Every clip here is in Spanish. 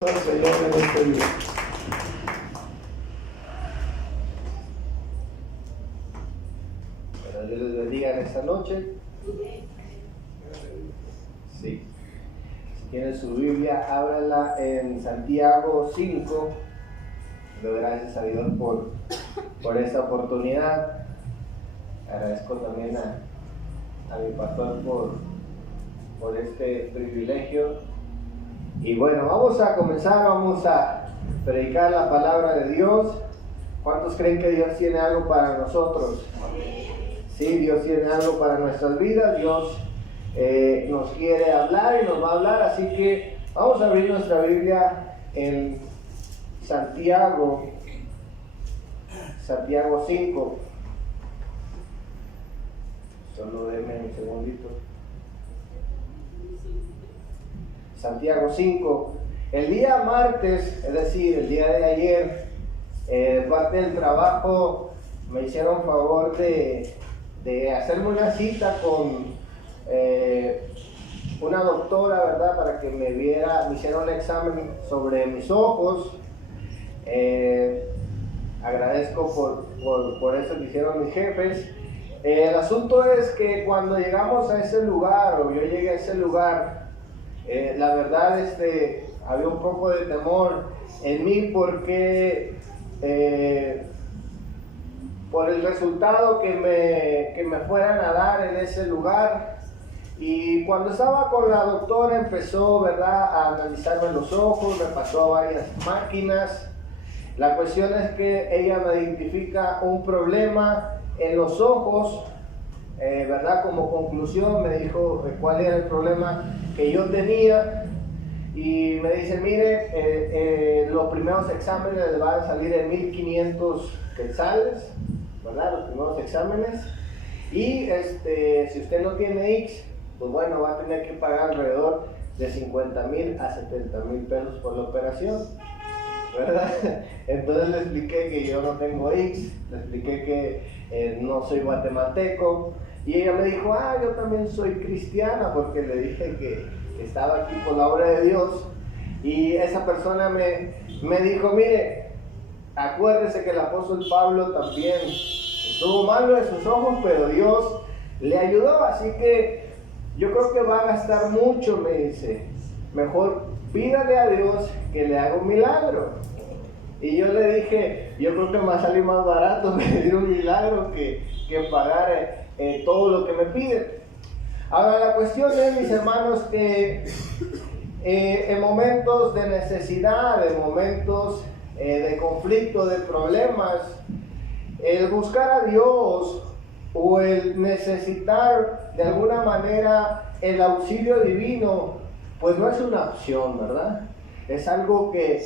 Señor en este día. Bueno, Dios les bendiga en esta noche. Sí. Si tienen su Biblia, ábranla en Santiago 5. Le doy gracias a Dios por esta oportunidad. Agradezco también a mi pastor por este privilegio. Y bueno, vamos a comenzar, vamos a predicar la palabra de Dios. ¿Cuántos creen que Dios tiene algo para nosotros? Sí, Dios tiene algo para nuestras vidas. Dios nos quiere hablar y nos va a hablar. Así que vamos a abrir nuestra Biblia en Santiago 5. Solo denme un segundito. Santiago 5. El día martes, es decir, el día de ayer, parte del trabajo me hicieron favor de hacerme una cita con una doctora, ¿verdad? Para que me hiciera un examen sobre mis ojos. Agradezco por eso que hicieron mis jefes. El asunto es que cuando llegamos a ese lugar, o yo llegué a ese lugar, la verdad había un poco de temor en mí porque por el resultado que me fueran a dar en ese lugar. Y cuando estaba con la doctora empezó, ¿verdad?, a analizarme los ojos, me pasó a varias máquinas. La cuestión es que ella me identifica un problema en los ojos, ¿verdad? Como conclusión me dijo cuál era el problema que yo tenía y me dice, mire, los primeros exámenes le van a salir en 1,500 quetzales, ¿verdad? Los primeros exámenes, y si usted no tiene X, pues bueno, va a tener que pagar alrededor de 50,000 a 70,000 pesos por la operación, ¿verdad? Entonces le expliqué que yo no tengo X, le expliqué que no soy guatemalteco, y ella me dijo, yo también soy cristiana, porque le dije que estaba aquí por la obra de Dios. Y esa persona me dijo, mire, acuérdese que el apóstol Pablo también estuvo malo de sus ojos, pero Dios le ayudó, así que yo creo que va a gastar mucho, me dice, mejor pídale a Dios que le haga un milagro. Y yo le dije, yo creo que me va a salir más barato pedir un milagro que pagar todo lo que me piden. Ahora la cuestión es, mis hermanos, que en momentos de necesidad, en momentos de conflicto, de problemas, el buscar a Dios o el necesitar de alguna manera el auxilio divino, pues no es una opción, ¿verdad? Es algo que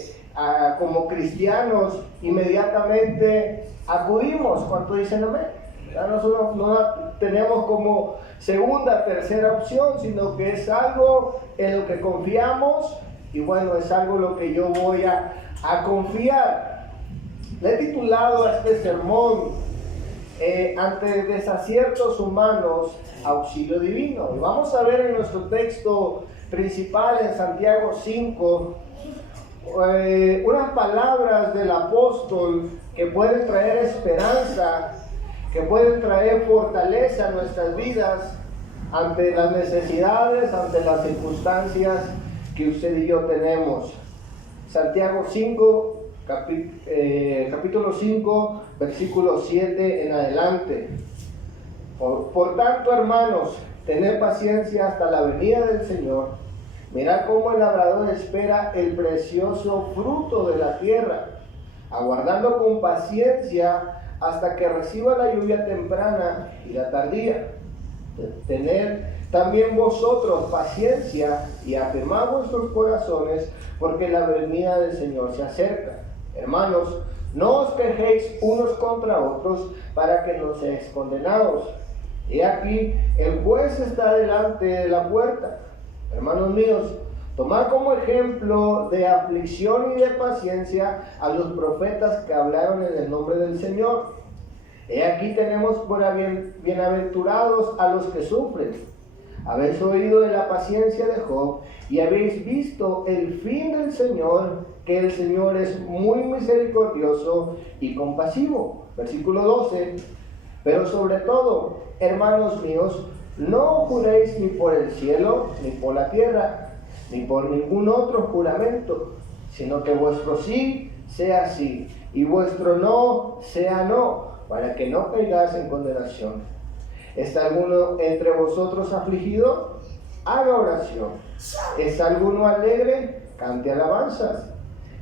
como cristianos inmediatamente acudimos. ¿Cuánto dicen amén? Nosotros no la tenemos como segunda, tercera opción, sino que es algo en lo que confiamos, y bueno, es algo en lo que yo voy a confiar. Le he titulado a este sermón, ante desaciertos humanos, auxilio divino. Y vamos a ver en nuestro texto principal en Santiago 5, unas palabras del apóstol que pueden traer esperanza, que pueden traer fortaleza a nuestras vidas ante las necesidades, ante las circunstancias que usted y yo tenemos. Santiago 5, capítulo 5, versículo 7 en adelante. Por tanto, hermanos, tened paciencia hasta la venida del Señor. Mirad cómo el labrador espera el precioso fruto de la tierra, aguardando con paciencia hasta que reciba la lluvia temprana y la tardía. Tened también vosotros paciencia y afirmad vuestros corazones, porque la venida del Señor se acerca. Hermanos, no os quejéis unos contra otros para que no seáis condenados. He aquí, el juez está delante de la puerta. Hermanos míos, tomad como ejemplo de aflicción y de paciencia a los profetas que hablaron en el nombre del Señor. He aquí tenemos por bienaventurados a los que sufren. Habéis oído de la paciencia de Job y habéis visto el fin del Señor, que el Señor es muy misericordioso y compasivo. Versículo 12. Pero sobre todo, hermanos míos, no juréis ni por el cielo, ni por la tierra, ni por ningún otro juramento, sino que vuestro sí sea sí, y vuestro no sea no, para que no caigáis en condenación. ¿Está alguno entre vosotros afligido? Haga oración. ¿Está alguno alegre? Cante alabanzas.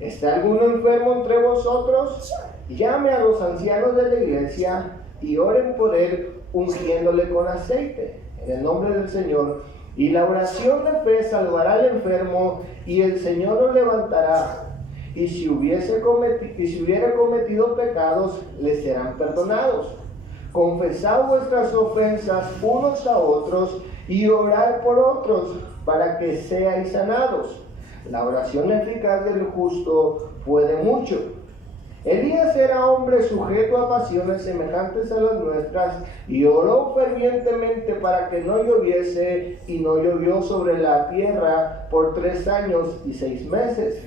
¿Está alguno enfermo entre vosotros? Llame a los ancianos de la iglesia y oren por él, ungiéndole con aceite, en el nombre del Señor. Y la oración de fe salvará al enfermo, y el Señor lo levantará. Y si hubiera cometido pecados, le serán perdonados. Confesad vuestras ofensas unos a otros, y orad por otros, para que seáis sanados. La oración eficaz del justo puede mucho. Elías era hombre sujeto a pasiones semejantes a las nuestras, y oró fervientemente para que no lloviese, y no llovió sobre la tierra por 3 años y 6 meses.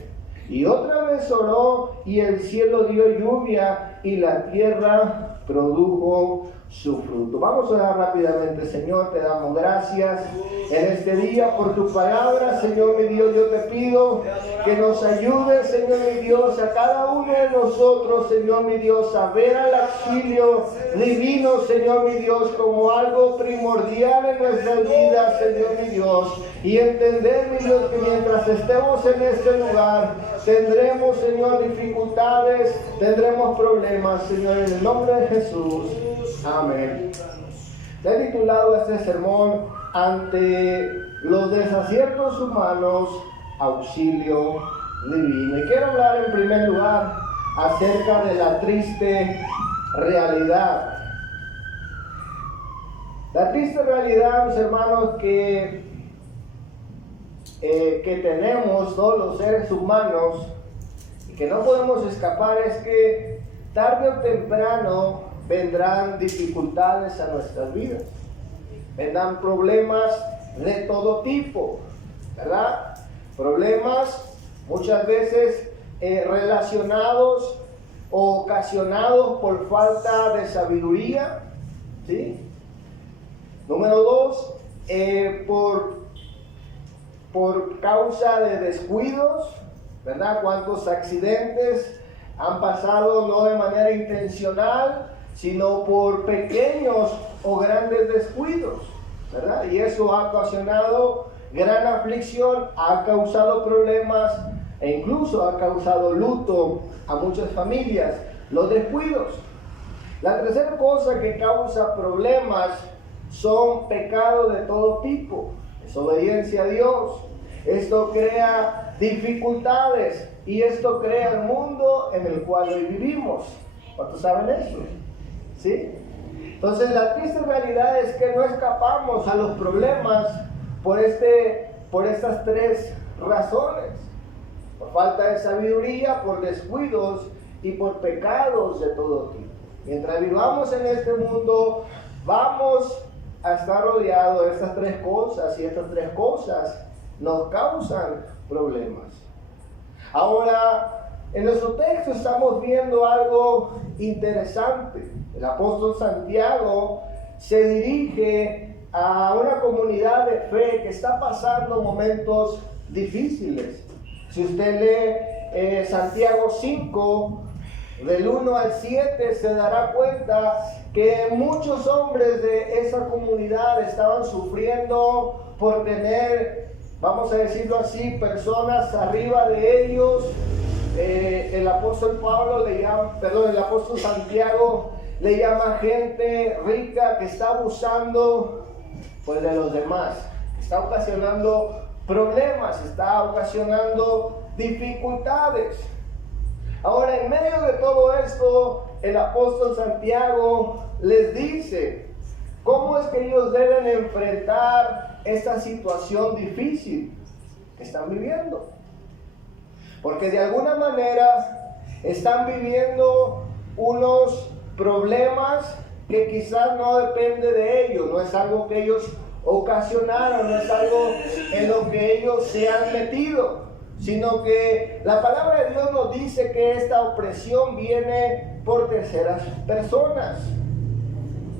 Y otra vez oró, y el cielo dio lluvia, y la tierra produjo su fruto. Vamos a orar rápidamente. Señor, te damos gracias en este día por tu palabra. Señor mi Dios, yo te pido que nos ayudes, Señor mi Dios, a cada uno de nosotros, Señor mi Dios, a ver al auxilio divino, Señor mi Dios, como algo primordial en nuestras vidas, Señor mi Dios, y entender, mi Dios, que mientras estemos en este lugar tendremos, Señor, dificultades, tendremos problemas, Señor, en el nombre de Jesús. Amén. He titulado este sermón: ante los desaciertos humanos, auxilio divino. Y quiero hablar en primer lugar acerca de la triste realidad. La triste realidad, mis hermanos, que tenemos todos los seres humanos y que no podemos escapar es que tarde o temprano vendrán dificultades a nuestras vidas, vendrán problemas de todo tipo, ¿verdad? Problemas muchas veces relacionados o ocasionados por falta de sabiduría, ¿sí? Número 2, por causa de descuidos, ¿verdad? ¿Cuántos accidentes han pasado no de manera intencional, sino por pequeños o grandes descuidos, ¿verdad? Y eso ha ocasionado gran aflicción, ha causado problemas e incluso ha causado luto a muchas familias, los descuidos. La tercera cosa que causa problemas son pecados de todo tipo, desobediencia a Dios. Esto crea dificultades y esto crea el mundo en el cual hoy vivimos. ¿Cuántos saben eso? ¿Sí? Entonces la triste realidad es que no escapamos a los problemas por estas 3 razones: por falta de sabiduría, por descuidos y por pecados de todo tipo. Mientras vivamos en este mundo, vamos a estar rodeados de estas 3 cosas, y estas 3 cosas nos causan problemas. Ahora, en nuestro texto estamos viendo algo interesante. El apóstol Santiago se dirige a una comunidad de fe que está pasando momentos difíciles. Si usted lee Santiago 5, del 1 al 7, se dará cuenta que muchos hombres de esa comunidad estaban sufriendo por tener, vamos a decirlo así, personas arriba de ellos. El apóstol Santiago le llama gente rica que está abusando pues de los demás, está ocasionando problemas, está ocasionando dificultades. Ahora, en medio de todo esto, el apóstol Santiago les dice cómo es que ellos deben enfrentar esta situación difícil que están viviendo. Porque de alguna manera están viviendo unos problemas que quizás no depende de ellos, no es algo que ellos ocasionaron, no es algo en lo que ellos se han metido, sino que la palabra de Dios nos dice que esta opresión viene por terceras personas,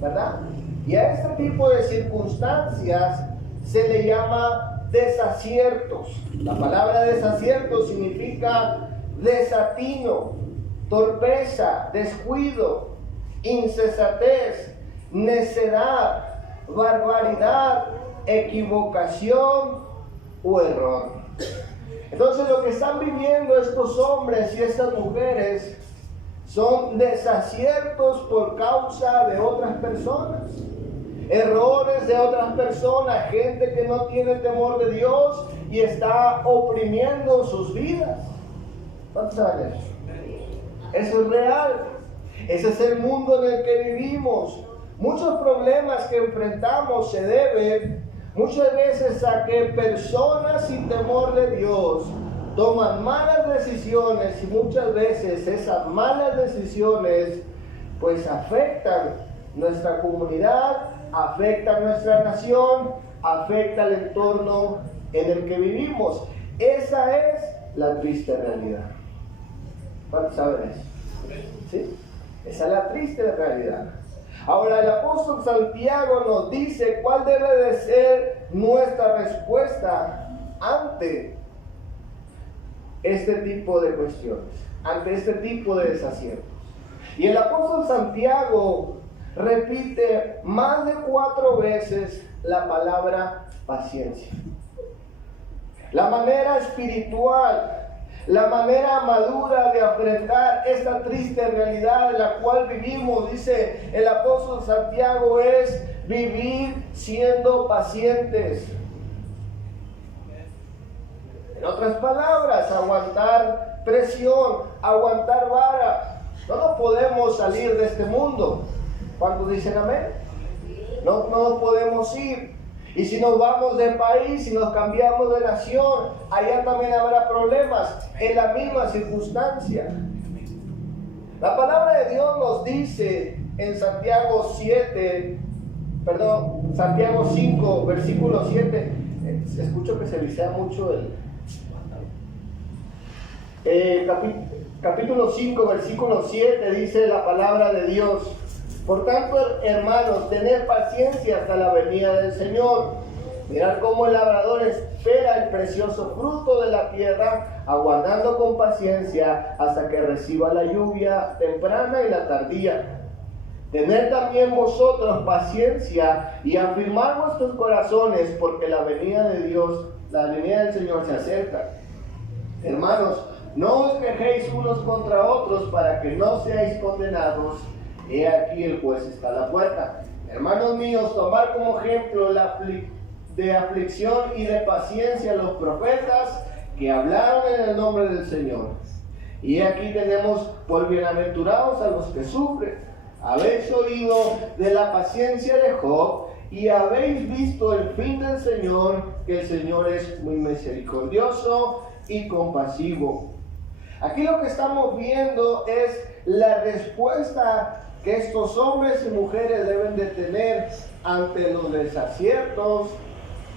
¿verdad? Y a este tipo de circunstancias se le llama desaciertos. La palabra desacierto significa desatino, torpeza, descuido, insensatez, necedad, barbaridad, equivocación o error. Entonces lo que están viviendo estos hombres y estas mujeres son desaciertos por causa de otras personas, errores de otras personas, gente que no tiene temor de Dios y está oprimiendo sus vidas. ¿Cuántos saben eso? Eso es real. Ese es el mundo en el que vivimos. Muchos problemas que enfrentamos se deben muchas veces a que personas sin temor de Dios toman malas decisiones, y muchas veces esas malas decisiones pues afectan nuestra comunidad, afectan nuestra nación, afecta el entorno en el que vivimos. Esa es la triste realidad. ¿Cuántos saben eso? ¿Sí? Esa es la triste realidad. Ahora el apóstol Santiago nos dice cuál debe de ser nuestra respuesta ante este tipo de cuestiones, ante este tipo de desaciertos. Y el apóstol Santiago repite más de 4 veces la palabra paciencia. La manera espiritual, la manera madura de enfrentar esta triste realidad en la cual vivimos, dice el apóstol Santiago, es vivir siendo pacientes. En otras palabras, aguantar presión, aguantar vara. No podemos salir de este mundo. ¿Cuántos dicen amén? No nos podemos ir. Y si nos vamos de país, si nos cambiamos de nación, allá también habrá problemas en la misma circunstancia. La palabra de Dios nos dice en Santiago 5, versículo 7. Escucho que se lisea mucho capítulo 5, versículo 7, dice la palabra de Dios: por tanto, hermanos, tened paciencia hasta la venida del Señor. Mirad cómo el labrador espera el precioso fruto de la tierra, aguardando con paciencia hasta que reciba la lluvia temprana y la tardía. Tened también vosotros paciencia y afirmad vuestros corazones, porque la venida de Dios, la venida del Señor se acerca. Hermanos, no os quejéis unos contra otros para que no seáis condenados. He aquí el juez está a la puerta. Hermanos míos, tomad como ejemplo de aflicción y de paciencia los profetas que hablaron en el nombre del Señor. Y aquí tenemos por bienaventurados a los que sufren. Habéis oído de la paciencia de Job y habéis visto el fin del Señor, que el Señor es muy misericordioso y compasivo. Aquí lo que estamos viendo es la respuesta que estos hombres y mujeres deben de tener ante los desaciertos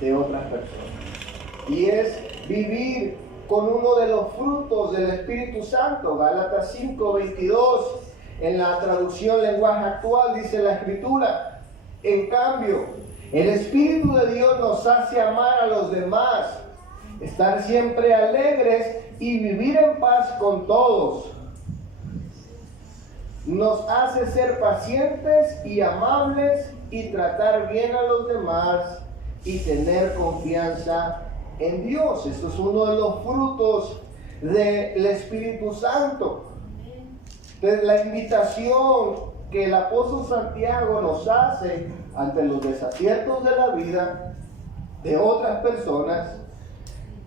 de otras personas. Y es vivir con uno de los frutos del Espíritu Santo. Gálatas 5:22, en la traducción lenguaje actual, dice la Escritura: en cambio, el Espíritu de Dios nos hace amar a los demás, estar siempre alegres y vivir en paz con todos. Nos hace ser pacientes y amables y tratar bien a los demás y tener confianza en Dios. Esto es uno de los frutos del Espíritu Santo. Entonces, la invitación que el apóstol Santiago nos hace ante los desaciertos de la vida de otras personas,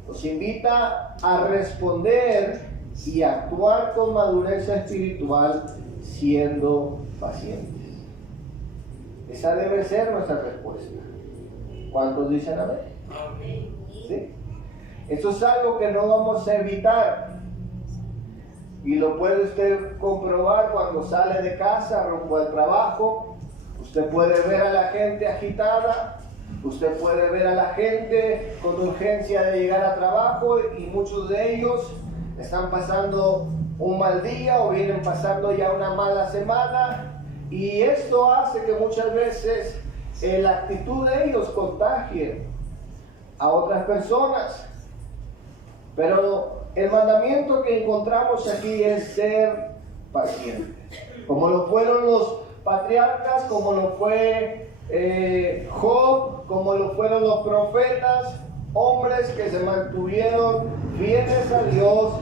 nos invita a responder y actuar con madurez espiritual, siendo pacientes. Esa debe ser nuestra respuesta. ¿Cuántos dicen amén? Amén. ¿Sí? Eso es algo que no vamos a evitar. Y lo puede usted comprobar cuando sale de casa rumbo al trabajo. Usted puede ver a la gente agitada. Usted puede ver a la gente con urgencia de llegar a trabajo y muchos de ellos están pasando un mal día o vienen pasando ya una mala semana, y esto hace que muchas veces la actitud de ellos contagie a otras personas. Pero el mandamiento que encontramos aquí es ser pacientes, como lo fueron los patriarcas, como lo fue Job, como lo fueron los profetas, hombres que se mantuvieron fieles a Dios,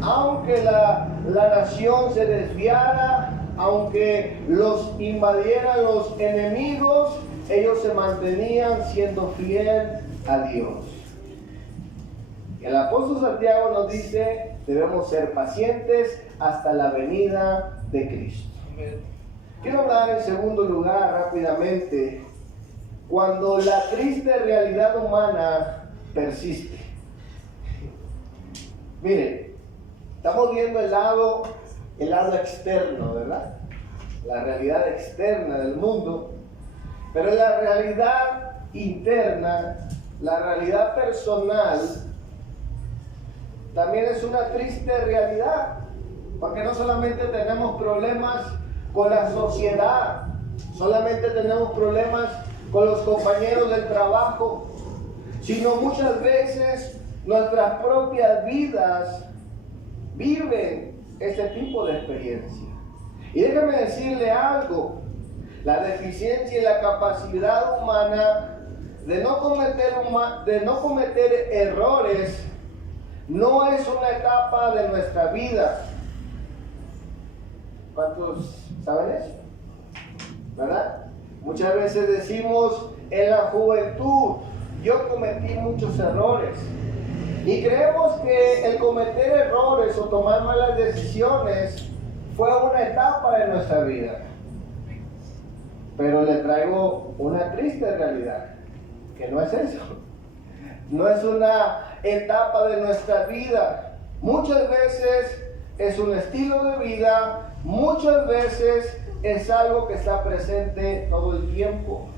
aunque la nación se desviara, aunque los invadieran los enemigos, ellos se mantenían siendo fieles a Dios. El apóstol Santiago nos dice, debemos ser pacientes hasta la venida de Cristo. Quiero hablar en segundo lugar rápidamente, cuando la triste realidad humana persiste. Miren, estamos viendo el lado externo, ¿verdad? La realidad externa del mundo, pero la realidad interna, la realidad personal, también es una triste realidad, porque no solamente tenemos problemas con la sociedad, solamente tenemos problemas con los compañeros del trabajo, sino muchas veces nuestras propias vidas viven este tipo de experiencia. Y déjame decirle algo, la deficiencia y la capacidad humana de no cometer errores no es una etapa de nuestra vida. ¿Cuántos saben eso? ¿Verdad? Muchas veces decimos en la juventud, yo cometí muchos errores. Y creemos que el cometer errores o tomar malas decisiones fue una etapa de nuestra vida. Pero le traigo una triste realidad, que no es eso. No es una etapa de nuestra vida. Muchas veces es un estilo de vida, muchas veces es algo que está presente todo el tiempo.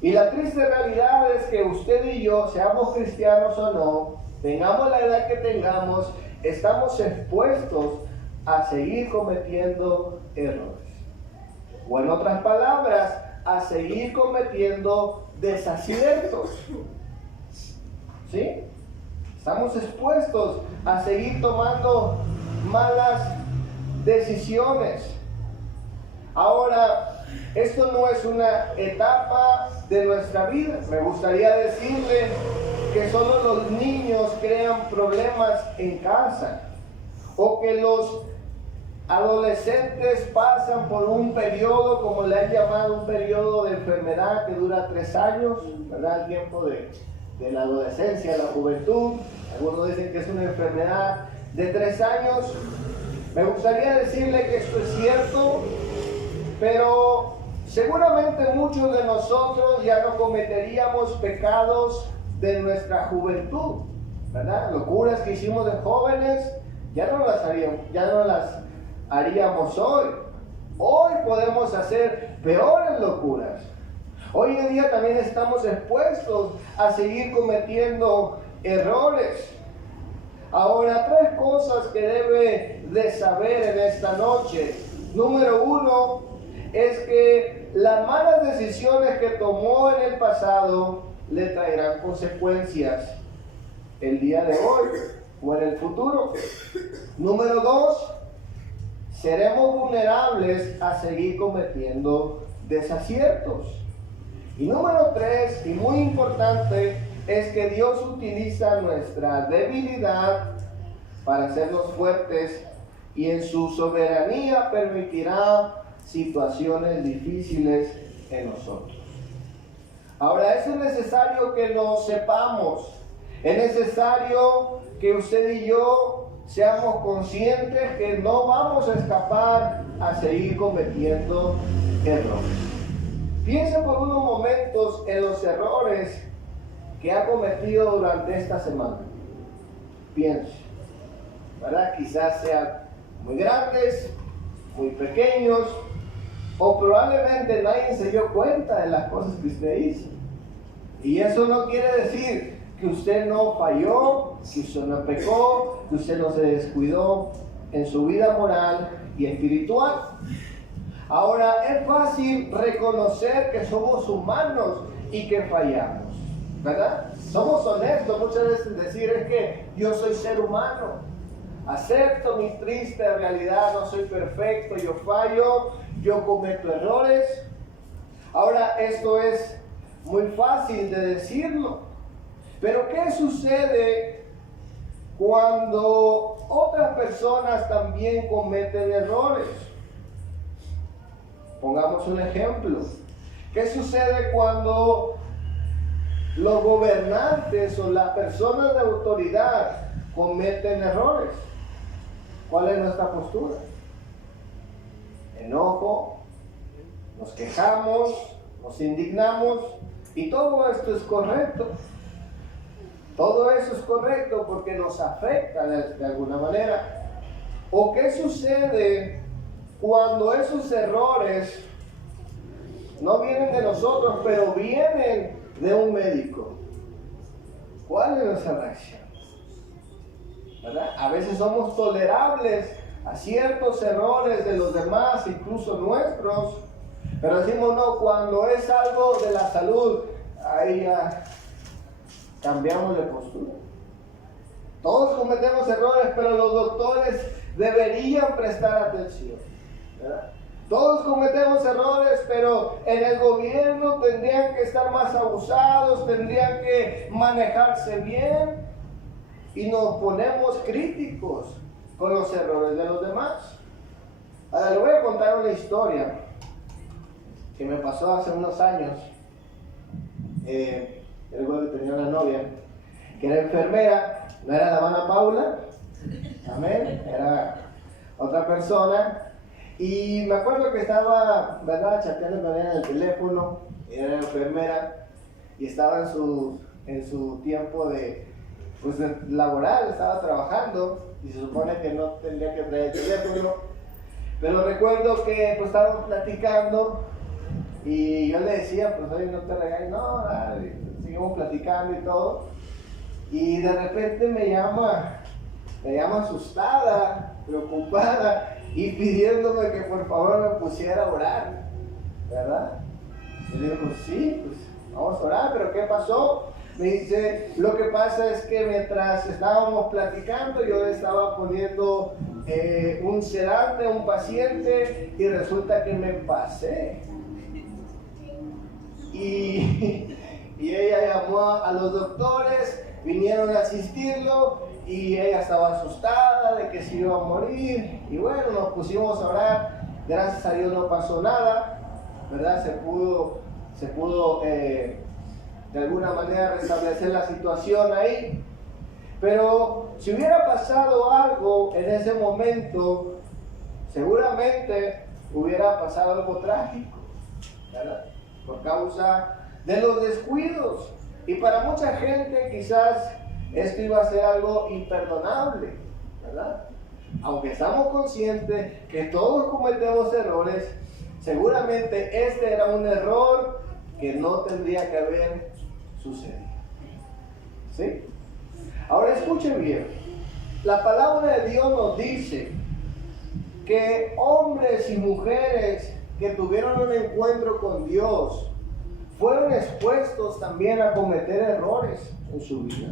Y la triste realidad es que usted y yo, seamos cristianos o no, tengamos la edad que tengamos, estamos expuestos a seguir cometiendo errores. O en otras palabras, a seguir cometiendo desaciertos. ¿Sí? Estamos expuestos a seguir tomando malas decisiones. Ahora, esto no es una etapa de nuestra vida. Me gustaría decirle que solo los niños crean problemas en casa, o que los adolescentes pasan por un periodo, como le han llamado, un periodo de enfermedad que dura 3 años, ¿verdad? El tiempo de la adolescencia, la juventud. Algunos dicen que es una enfermedad de 3 años. Me gustaría decirle que esto es cierto, pero seguramente muchos de nosotros ya no cometeríamos pecados de nuestra juventud, ¿verdad? Locuras que hicimos de jóvenes, ya no las haríamos hoy. Hoy podemos hacer peores locuras. Hoy en día también estamos expuestos a seguir cometiendo errores. Ahora, 3 cosas que debe de saber en esta noche. Número 1 es que las malas decisiones que tomó en el pasado le traerán consecuencias el día de hoy o en el futuro. Número 2, seremos vulnerables a seguir cometiendo desaciertos. Y número 3, y muy importante, es que Dios utiliza nuestra debilidad para hacernos fuertes, y en su soberanía permitirá situaciones difíciles en nosotros. Ahora, es necesario que lo sepamos. Es necesario que usted y yo seamos conscientes que no vamos a escapar a seguir cometiendo errores. Piense por unos momentos en los errores que ha cometido durante esta semana. Piense, ¿verdad? Quizás sean muy grandes, muy pequeños, o probablemente nadie se dio cuenta de las cosas que usted hizo. Y eso no quiere decir que usted no falló, que usted no pecó, que usted no se descuidó en su vida moral y espiritual. Ahora, es fácil reconocer que somos humanos y que fallamos, ¿verdad? Somos honestos muchas veces decir es que yo soy ser humano, acepto mi triste realidad, no soy perfecto, yo fallo, yo cometo errores. Ahora, esto es muy fácil de decirlo, pero ¿qué sucede cuando otras personas también cometen errores? Pongamos un ejemplo. ¿Qué sucede cuando los gobernantes o las personas de autoridad cometen errores? ¿Cuál es nuestra postura? Enojo, nos quejamos, nos indignamos, y todo esto es correcto. Todo eso es correcto porque nos afecta de alguna manera. ¿O qué sucede cuando esos errores no vienen de nosotros, pero vienen de un médico? ¿Cuál es nuestra reacción? ¿Verdad? A veces somos tolerables a ciertos errores de los demás, incluso nuestros, pero decimos no, cuando es algo de la salud, ahí ya cambiamos de postura. Todos cometemos errores, pero los doctores deberían prestar atención, ¿verdad? Todos cometemos errores, pero en el gobierno tendrían que estar más abusados, tendrían que manejarse bien, y nos ponemos críticos con los errores de los demás. Ahora le voy a contar una historia que me pasó hace unos años. Luego tenía una novia que era enfermera, no era la hermana Paula, amén, era otra persona. Y me acuerdo que estaba, ¿verdad?, chateando con ella en el teléfono. Ella era enfermera y estaba en su tiempo de laboral, estaba trabajando y se supone que no tendría que traer el teléfono. Pero recuerdo que pues estábamos platicando y yo le decía, pues oye, no te regañes, no, dale, seguimos platicando y todo. Y de repente me llama asustada, preocupada y pidiéndome que por favor me pusiera a orar, ¿verdad? Y le digo, pues sí, pues vamos a orar, pero ¿qué pasó? Me dice, lo que pasa es que mientras estábamos platicando yo le estaba poniendo un sedante a un paciente y resulta que me pasé. Y ella llamó a los doctores, vinieron a asistirlo y ella estaba asustada de que se iba a morir. Y bueno, nos pusimos a orar, gracias a Dios no pasó nada, ¿verdad? Se pudo de alguna manera restablecer la situación ahí. Pero si hubiera pasado algo en ese momento, seguramente hubiera pasado algo trágico, ¿verdad? Por causa de los descuidos. Y para mucha gente quizás esto iba a ser algo imperdonable, ¿verdad? Aunque estamos conscientes que todos cometemos errores, seguramente este era un error que no tendría que haber sucedido. ¿Sí? Ahora escuchen bien. La palabra de Dios nos dice que hombres y mujeres que tuvieron un encuentro con Dios fueron expuestos también a cometer errores en su vida.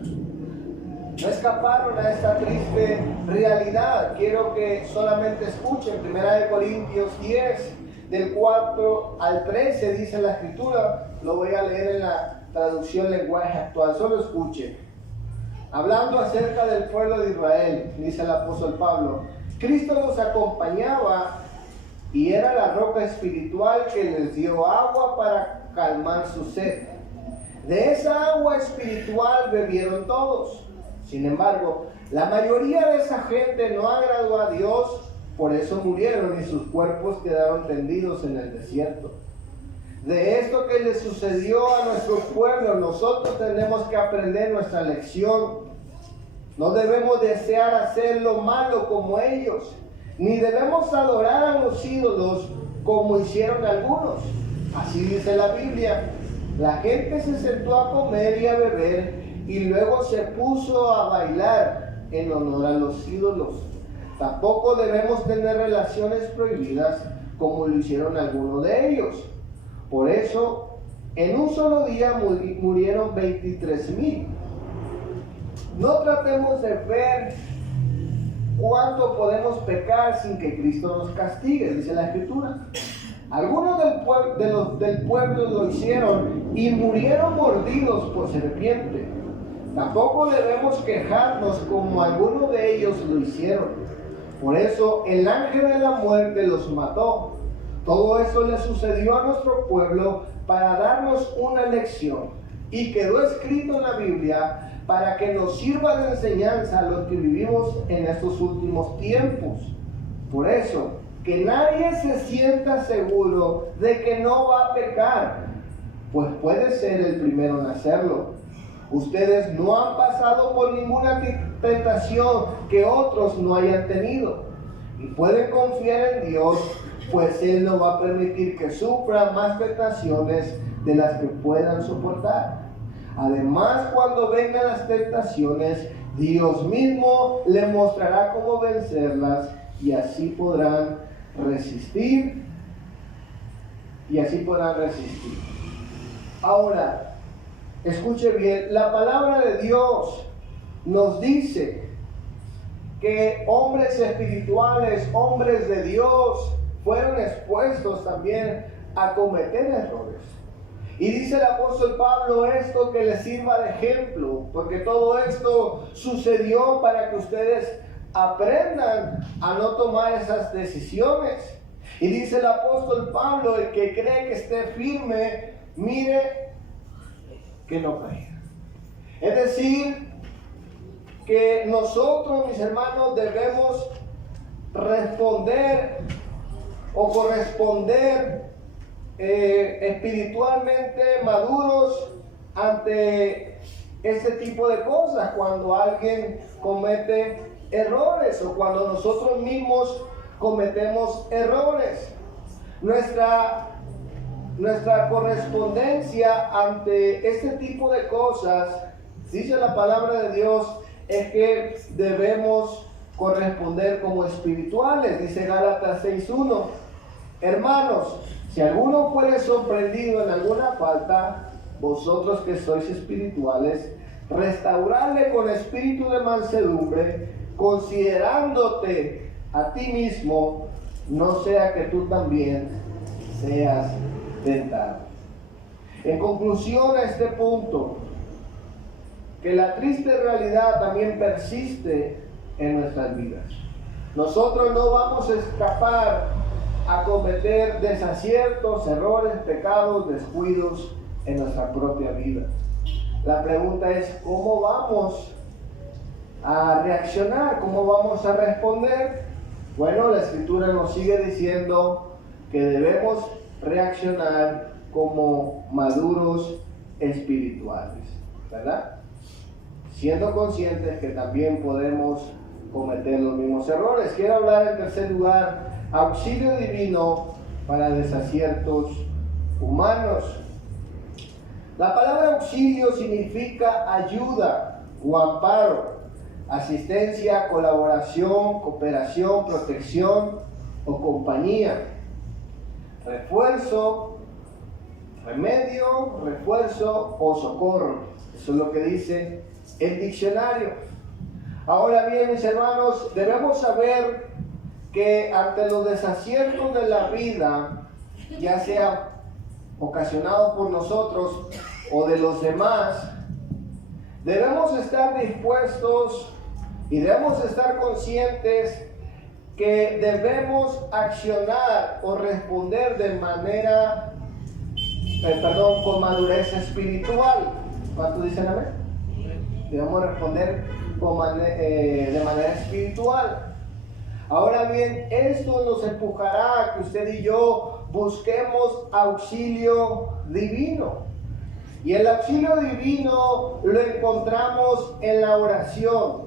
No escaparon a esta triste realidad. Quiero que solamente escuchen 1 Corintios 10, del 4 al 13, dice la Escritura. Lo voy a leer en la traducción lenguaje actual. Solo escuchen. Hablando acerca del pueblo de Israel, dice el apóstol Pablo, Cristo los acompañaba y era la roca espiritual que les dio agua para calmar su sed. De esa agua espiritual bebieron todos. Sin embargo, la mayoría de esa gente no agradó a Dios, por eso murieron y sus cuerpos quedaron tendidos en el desierto. De esto que le sucedió a nuestro pueblo, nosotros tenemos que aprender nuestra lección. No debemos desear hacer lo malo como ellos, ni debemos adorar a los ídolos como hicieron algunos. Así dice la Biblia. La gente se sentó a comer y a beber y luego se puso a bailar en honor a los ídolos. Tampoco debemos tener relaciones prohibidas como lo hicieron algunos de ellos. Por eso, en un solo día murieron 23,000. No tratemos de ver cuánto podemos pecar sin que Cristo nos castigue, dice la Escritura. Algunos del pueblo lo hicieron y murieron mordidos por serpiente. Tampoco debemos quejarnos como algunos de ellos lo hicieron. Por eso el ángel de la muerte los mató. Todo eso le sucedió a nuestro pueblo para darnos una lección. Y quedó escrito en la Biblia para que nos sirva de enseñanza a los que vivimos en estos últimos tiempos. Por eso, que nadie se sienta seguro de que no va a pecar, pues puede ser el primero en hacerlo. Ustedes no han pasado por ninguna tentación que otros no hayan tenido. Y pueden confiar en Dios, pues Él no va a permitir que sufran más tentaciones de las que puedan soportar. Además, cuando vengan las tentaciones, Dios mismo le mostrará cómo vencerlas y así podrán resistir. Ahora, escuche bien, la palabra de Dios nos dice que hombres espirituales, hombres de Dios, fueron expuestos también a cometer errores. Y dice el apóstol Pablo esto que les sirva de ejemplo, porque todo esto sucedió para que ustedes aprendan a no tomar esas decisiones. Y dice el apóstol Pablo, el que cree que esté firme, mire que no caiga. Es decir, que nosotros, mis hermanos, debemos responder o corresponder espiritualmente maduros ante ese tipo de cosas, cuando alguien comete errores o cuando nosotros mismos cometemos errores. Nuestra correspondencia ante este tipo de cosas, dice la palabra de Dios, es que debemos corresponder como espirituales. Dice Gálatas 6:1, hermanos, si alguno fuere sorprendido en alguna falta, vosotros que sois espirituales, restauradle con espíritu de mansedumbre, considerándote a ti mismo, no sea que tú también seas tentado. En conclusión a este punto, que la triste realidad también persiste en nuestras vidas. Nosotros no vamos a escapar a cometer desaciertos, errores, pecados, descuidos en nuestra propia vida. La pregunta es, ¿cómo vamos a reaccionar? ¿Cómo vamos a responder? Bueno, la Escritura nos sigue diciendo que debemos reaccionar como maduros espirituales, ¿verdad? Siendo conscientes que también podemos cometer los mismos errores. Quiero hablar en tercer lugar, auxilio divino para desaciertos humanos. La palabra auxilio significa ayuda o amparo, asistencia, colaboración, cooperación, protección o compañía. Refuerzo, remedio, refuerzo o socorro. Eso es lo que dice el diccionario. Ahora bien, mis hermanos, debemos saber que ante los desaciertos de la vida, ya sean ocasionados por nosotros o de los demás, debemos estar dispuestos y debemos estar conscientes que debemos accionar o responder de manera, con madurez espiritual. ¿Cuántos dicen amén? Debemos responder de manera espiritual. Ahora bien, esto nos empujará a que usted y yo busquemos auxilio divino. Y el auxilio divino lo encontramos en la oración.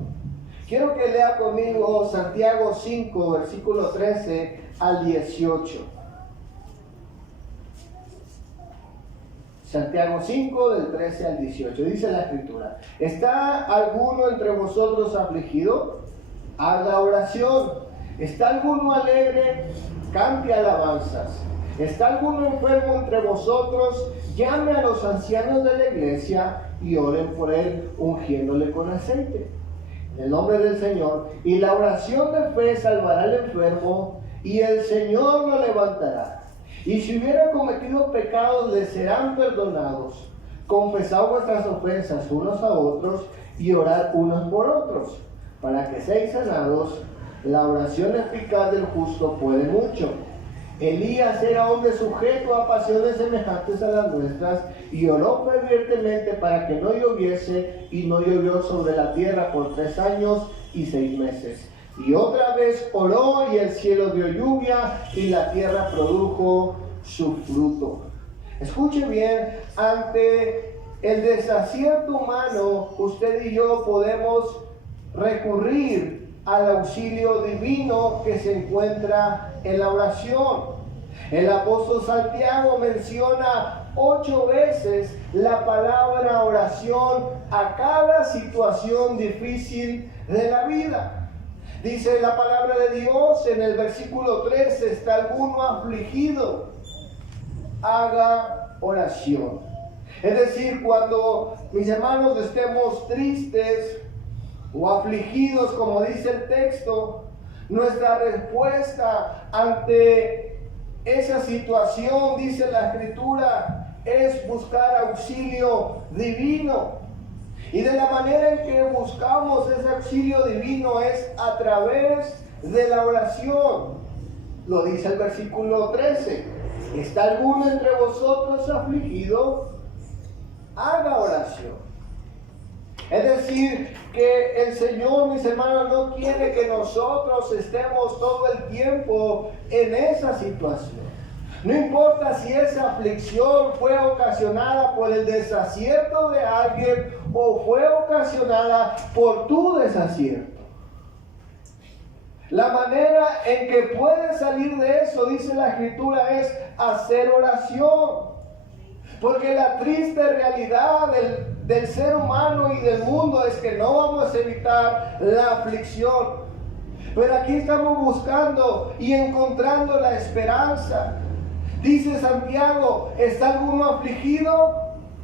Quiero que lea conmigo Santiago 5, versículo 13 al 18. Santiago 5, del 13 al 18. Dice la Escritura: ¿está alguno entre vosotros afligido? Haga oración. ¿Está alguno alegre? Cante alabanzas. ¿Está alguno enfermo entre vosotros? Llame a los ancianos de la iglesia y oren por él, ungiéndole con aceite, en el nombre del Señor. Y la oración de fe salvará al enfermo, y el Señor lo levantará. Y si hubiera cometido pecados, le serán perdonados. Confesad vuestras ofensas unos a otros y orad unos por otros, para que seáis sanados. La oración eficaz del justo puede mucho. Elías era hombre sujeto a pasiones semejantes a las nuestras, y oró fervientemente para que no lloviese, y no llovió sobre la tierra por 3 años y 6 meses. Y otra vez oró, y el cielo dio lluvia, y la tierra produjo su fruto. Escuche bien, ante el desacierto humano, usted y yo podemos recurrir al auxilio divino que se encuentra en la oración. El apóstol Santiago menciona 8 veces la palabra oración a cada situación difícil de la vida. Dice la palabra de Dios en el versículo 13: ¿está alguno afligido? Haga oración. Es decir, cuando, mis hermanos, estemos tristes o afligidos, como dice el texto, nuestra respuesta ante esa situación, dice la Escritura, es buscar auxilio divino. Y de la manera en que buscamos ese auxilio divino es a través de la oración. Lo dice el versículo 13: ¿está alguno entre vosotros afligido? Haga oración. Es decir, que el Señor, mis hermanos, no quiere que nosotros estemos todo el tiempo en esa situación. No importa si esa aflicción fue ocasionada por el desacierto de alguien o fue ocasionada por tu desacierto. La manera en que puedes salir de eso, dice la Escritura, es hacer oración. Porque la triste realidad del ser humano y del mundo es que no vamos a evitar la aflicción. Pero aquí estamos buscando y encontrando la esperanza. Dice Santiago: ¿está alguno afligido?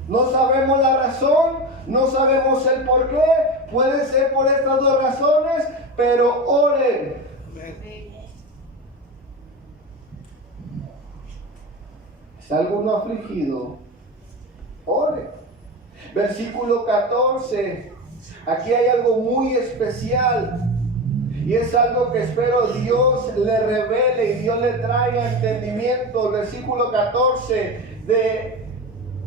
No sabemos la razón, no sabemos el por qué. Puede ser por estas 2 razones, pero oren. ¿Está alguno afligido? Ore. Versículo 14. Aquí hay algo muy especial. Y es algo que espero Dios le revele y Dios le traiga entendimiento. Versículo 14 de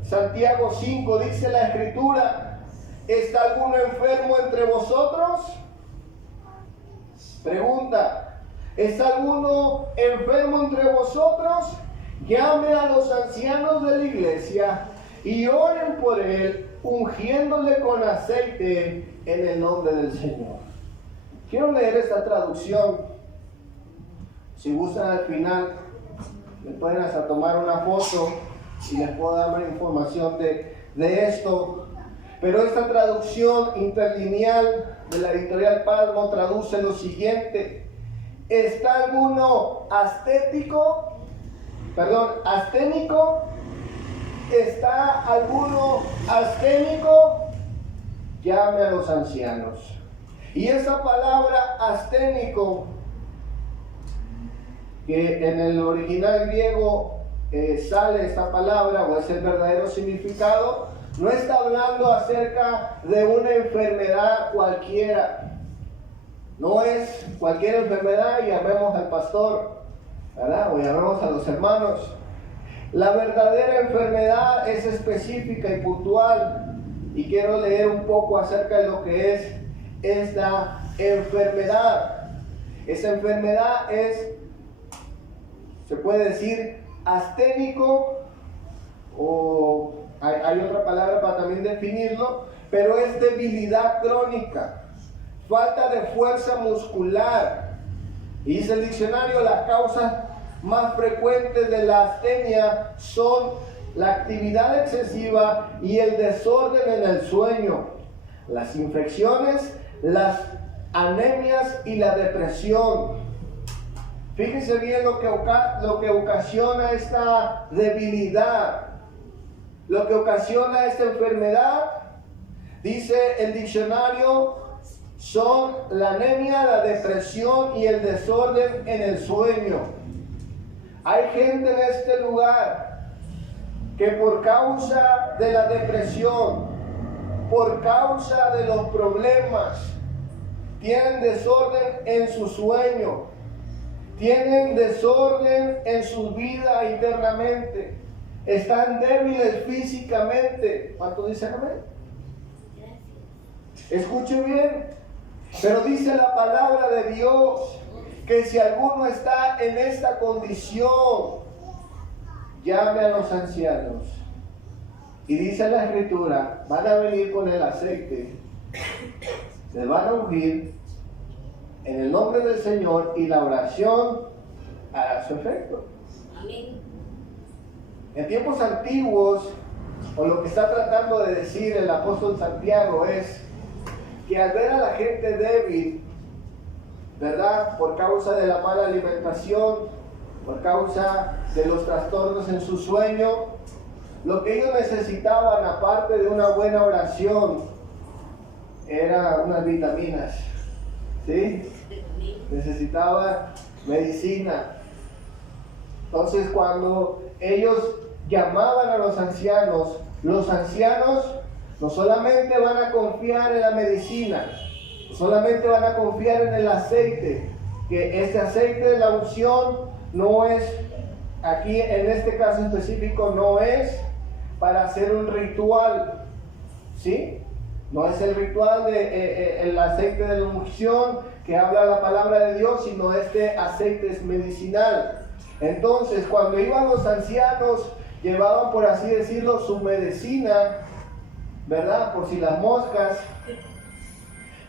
Santiago 5, dice la Escritura: ¿está alguno enfermo entre vosotros? Pregunta: ¿está alguno enfermo entre vosotros? Llame a los ancianos de la iglesia y oren por él, ungiéndole con aceite en el nombre del Señor. Quiero leer esta traducción. Si gustan, al final me pueden hasta tomar una foto y les puedo dar más información de esto. Pero esta traducción interlineal de la editorial Palmo traduce lo siguiente: ¿está alguno asténico? ¿Está alguno asténico? Llame a los ancianos. Y esa palabra asténico, que en el original griego sale esta palabra, o es el verdadero significado, no está hablando acerca de una enfermedad cualquiera. No es cualquier enfermedad y llamemos al pastor, ¿verdad? O llamemos a los hermanos. La verdadera enfermedad es específica y puntual. Y quiero leer un poco acerca de lo que es esta enfermedad. Esa enfermedad es, se puede decir, asténico, o hay otra palabra para también definirlo, pero es debilidad crónica, falta de fuerza muscular. Y dice el diccionario: las causas más frecuentes de la astenia son la actividad excesiva y el desorden en el sueño, las infecciones, las anemias y la depresión. Fíjense bien lo que ocasiona esta debilidad, lo que ocasiona esta enfermedad. Dice el diccionario, son la anemia, la depresión y el desorden en el sueño. Hay gente en este lugar que por causa de la depresión, por causa de los problemas, tienen desorden en su sueño, tienen desorden en su vida internamente, están débiles físicamente. ¿Cuántos dicen amén? Escuche bien, pero dice la palabra de Dios que si alguno está en esta condición, llame a los ancianos. Y dice la Escritura, van a venir con el aceite, les van a ungir en el nombre del Señor y la oración hará su efecto. Amén. En tiempos antiguos, o lo que está tratando de decir el apóstol Santiago es que al ver a la gente débil, ¿verdad? Por causa de la mala alimentación, por causa de los trastornos en su sueño, lo que ellos necesitaban, aparte de una buena oración, era unas vitaminas, ¿sí? Necesitaban medicina. Entonces, cuando ellos llamaban a los ancianos no solamente van a confiar en la medicina, no solamente van a confiar en el aceite, que este aceite de la unción no es, aquí en este caso específico, no es para hacer un ritual, ¿sí? No es el ritual de el aceite de la unción que habla la palabra de Dios, sino este aceite es medicinal. Entonces, cuando iban los ancianos, llevaban, por así decirlo, su medicina, ¿verdad? Por si las moscas.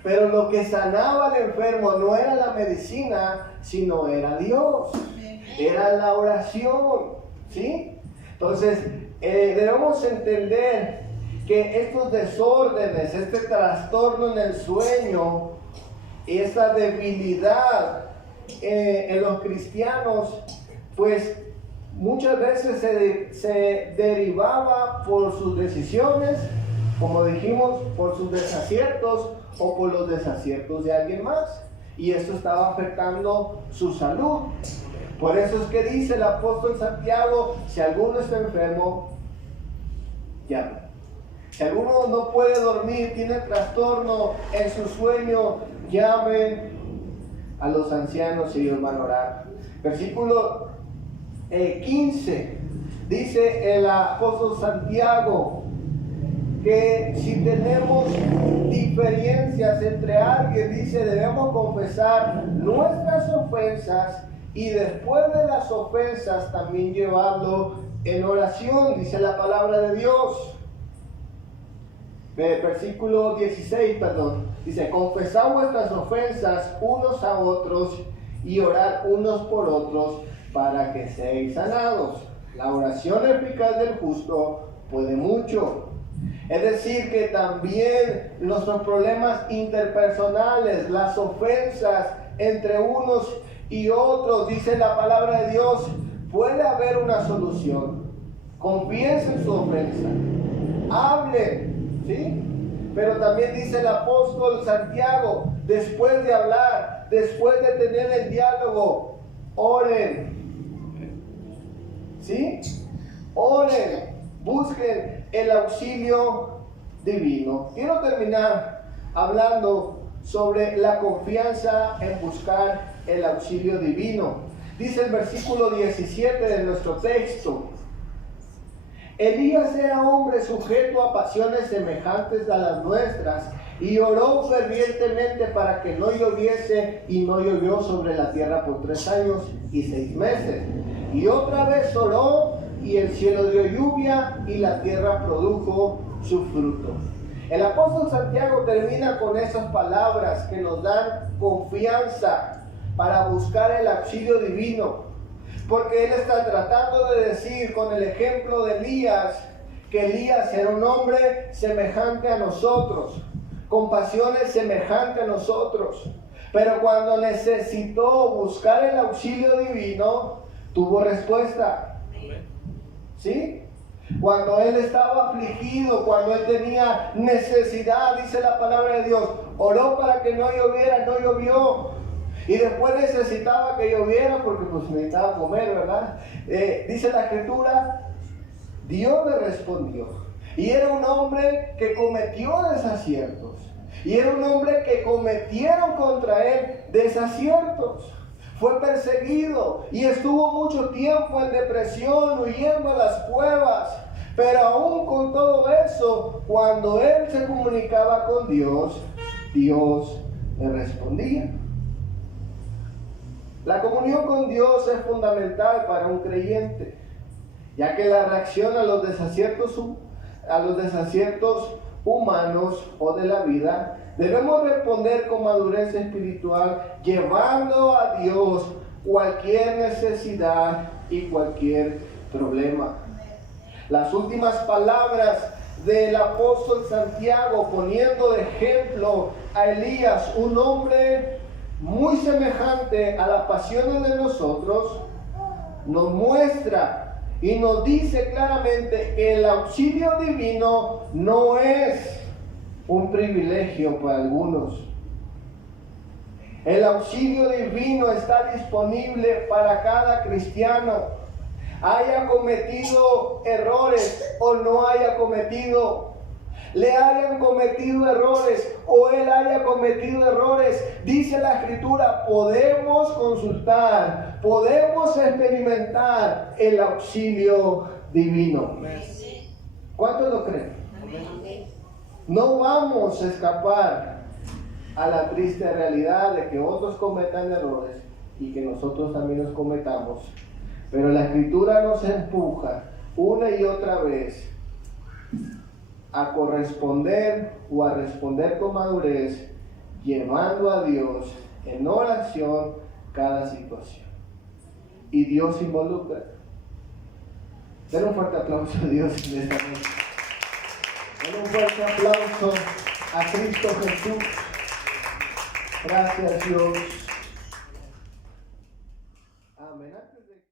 Pero lo que sanaba al enfermo no era la medicina, sino era Dios. Era la oración, ¿sí? Entonces, debemos entender que estos desórdenes, este trastorno en el sueño, esta debilidad en los cristianos, pues muchas veces se derivaba por sus decisiones, como dijimos, por sus desaciertos o por los desaciertos de alguien más. Y esto estaba afectando su salud. Por eso es que dice el apóstol Santiago, si alguno está enfermo, llame. Si alguno no puede dormir, tiene trastorno en su sueño, llame a los ancianos y ellos van a orar. Versículo 15, dice el apóstol Santiago que si tenemos diferencias entre alguien, dice, debemos confesar nuestras ofensas y después de las ofensas también llevarlo en oración, dice la palabra de Dios. Versículo 16, dice, confesad vuestras ofensas unos a otros y orad unos por otros para que seáis sanados. La oración eficaz del justo puede mucho. Es decir, que también nuestros problemas interpersonales, las ofensas entre unos y otros, dice la palabra de Dios, puede haber una solución. Confiesen su ofensa, hablen, ¿sí? Pero también dice el apóstol Santiago, después de hablar, después de tener el diálogo, oren, ¿sí? Oren, busquen el auxilio divino. Quiero terminar hablando sobre la confianza en buscar el auxilio divino. Dice el versículo 17 de nuestro texto: Elías era hombre sujeto a pasiones semejantes a las nuestras, y oró fervientemente para que no lloviese, y no llovió sobre la tierra por 3 años y 6 meses. Y otra vez oró, y el cielo dio lluvia, y la tierra produjo su fruto. El apóstol Santiago termina con esas palabras que nos dan confianza para buscar el auxilio divino. Porque él está tratando de decir con el ejemplo de Elías, que Elías era un hombre semejante a nosotros, con pasiones semejantes a nosotros. Pero cuando necesitó buscar el auxilio divino, tuvo respuesta. ¿Sí? Cuando él estaba afligido, cuando él tenía necesidad, dice la palabra de Dios, oró para que no lloviera, no llovió. Y después necesitaba que lloviera porque pues necesitaba comer, ¿verdad? Dice la Escritura, Dios le respondió. Y era un hombre que cometió desaciertos. Y era un hombre que cometieron contra él desaciertos. Fue perseguido y estuvo mucho tiempo en depresión, huyendo a las cuevas. Pero aún con todo eso, cuando él se comunicaba con Dios, Dios le respondía. La comunión con Dios es fundamental para un creyente, ya que la reacción a los desaciertos humanos o de la vida, debemos responder con madurez espiritual, llevando a Dios cualquier necesidad y cualquier problema. Las últimas palabras del apóstol Santiago, poniendo de ejemplo a Elías, un hombre muy semejante a las pasiones de nosotros, nos muestra y nos dice claramente que el auxilio divino no es un privilegio para algunos. El auxilio divino está disponible para cada cristiano, haya cometido errores o no haya cometido, le hayan cometido errores o él haya cometido errores. Dice la Escritura, podemos consultar, podemos experimentar el auxilio divino. ¿Cuántos lo creen? No vamos a escapar a la triste realidad de que otros cometan errores y que nosotros también los cometamos. Pero la Escritura nos empuja una y otra vez a corresponder o a responder con madurez, llevando a Dios en oración cada situación. Y Dios involucra. Den un fuerte aplauso a Dios en esta noche. Den un fuerte aplauso a Cristo Jesús. Gracias, Dios.